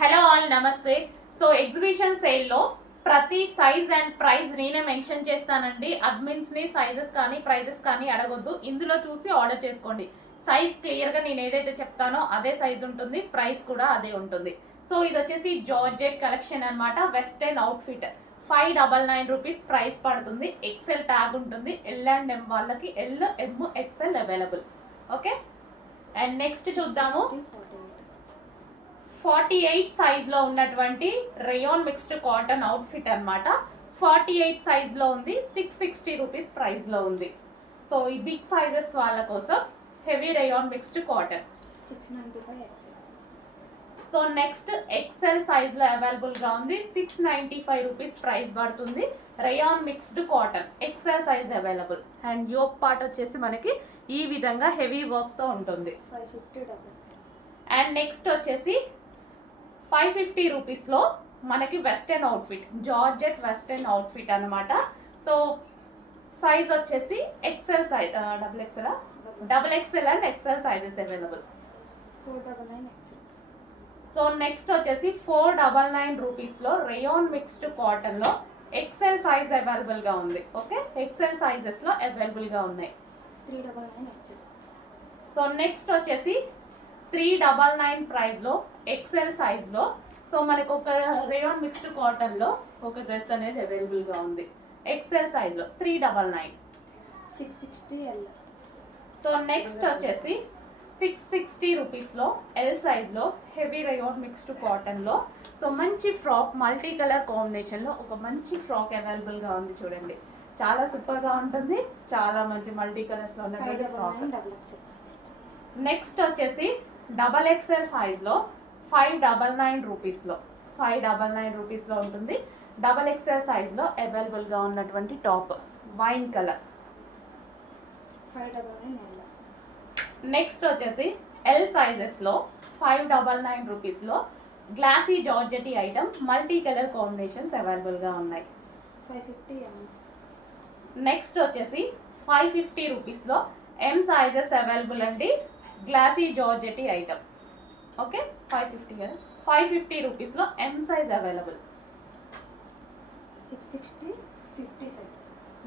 Hello all నమస్తే. So exhibition సేల్లో ప్రతి సైజ్ అండ్ ప్రైస్ నేనే మెన్షన్ చేస్తానండి. అడ్మిన్స్ని సైజెస్ కానీ ప్రైజెస్ కానీ అడగొద్దు, ఇందులో చూసి ఆర్డర్ చేసుకోండి. సైజ్ క్లియర్గా నేను ఏదైతే చెప్తానో అదే సైజ్ ఉంటుంది, ప్రైస్ కూడా అదే ఉంటుంది. సో ఇది వచ్చేసి జార్జెట్ కలెక్షన్ అనమాట. వెస్టర్న్ అవుట్ఫిట్ 599 రూపీస్ ప్రైస్ పడుతుంది. ఎక్సెల్ ట్యాగ్ ఉంటుంది. ఎల్ అండ్ ఎం వాళ్ళకి L M XL available. Okay, and next చూద్దాము. 48 సైజ్లో ఉన్నటువంటి రేయాన్ మిక్స్డ్ కాటన్ అవుట్ఫిట్ అనమాట. 48 సైజ్లో ఉంది, 660 రూపీస్ ప్రైస్లో ఉంది. సో ఈ బిగ్ సైజెస్ వాళ్ళ కోసం heavy rayon mixed cotton 695 XL. So next XL సైజ్లో అవైలబుల్గా ఉంది. 695 రూపీస్ ప్రైస్ పడుతుంది. Rayon mixed cotton XL size available. And yoke part వచ్చేసి మనకి ఈ విధంగా హెవీ వర్క్తో ఉంటుంది. 550 డబుల్ ఎక్సెల్. అండ్ నెక్స్ట్ వచ్చేసి 550 రూపీస్లో మనకి western outfit, georgette western outfit అనమాట. సో సైజ్ వచ్చేసి XL size, double XL and XL sizes available. 499 XL. So next వచ్చేసి 499 రూపీస్లో రేయాన్ మిక్స్డ్ కాటన్లో ఎక్సెల్ సైజ్ అవైలబుల్గా ఉంది. ఓకే, ఎక్సెల్ సైజెస్లో అవైలబుల్గా ఉన్నాయి. 399 ఎక్సెల్. సో నెక్స్ట్ వచ్చేసి 399 ప్రైస్లో ఎక్సెల్ సైజ్లో సో మనకు ఒక రేయాన్ మిక్స్డ్ కాటన్లో ఒక డ్రెస్ అనేది అవైలబుల్గా ఉంది. ఎక్సెల్ సైజ్లో 399. 660 ఎల్. సో నెక్స్ట్ వచ్చేసి 660 రూపీస్లో ఎల్ సైజ్లో హెవీ రేయాన్ మిక్స్డ్ కాటన్లో సో మంచి ఫ్రాక్, మల్టీ కలర్ కాంబినేషన్లో ఒక మంచి ఫ్రాక్ అవైలబుల్గా ఉంది. చూడండి, చాలా సూపర్గా ఉంటుంది. చాలా మంచి మల్టీ కలర్స్లో ఉన్నటువంటి ఫ్రాక్. 599 double XL. నెక్స్ట్ వచ్చేసి డబల్ ఎక్సెల్ సైజ్లో 599 రూపీస్లో 599 రూపీస్లో ఉంటుంది. డబల్ ఎక్సెల్ సైజ్లో అవైలబుల్గా ఉన్నటువంటి top wine colour. 599 L. Next వచ్చేసి ఎల్ సైజెస్లో 599 రూపీస్లో glossy georgette item multi colour combinations అవైలబుల్గా ఉన్నాయి. 550 ఎం. నెక్స్ట్ వచ్చేసి 550 రూపీస్లో ఎం సైజెస్ అవైలబుల్ అండి. Glossy georgette item. ఓకే, 550 కదా, 550 రూపీస్లో M size available. 660 50 size.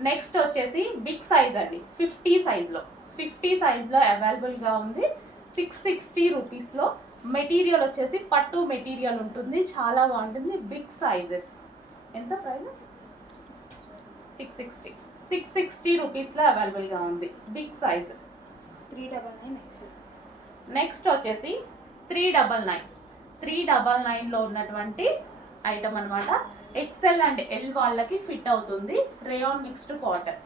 Next వచ్చేసి బిగ్ సైజ్ అండి, 50 సైజ్లో అవైలబుల్గా ఉంది. 660 రూపీస్లో మెటీరియల్ వచ్చేసి పట్టు మెటీరియల్ ఉంటుంది, చాలా బాగుంటుంది. Big sizes. ఎంత ప్రైస్? 660 రూపీస్లో అవైలబుల్గా ఉంది బిగ్ సైజ్. 399 ఎక్సెల్. నెక్స్ట్ వచ్చేసి 399లో ఉన్నటువంటి ఐటమ్ అనమాట. ఎక్సెల్ అండ్ ఎల్ వాళ్ళకి ఫిట్ అవుతుంది. Rayon mixed cotton.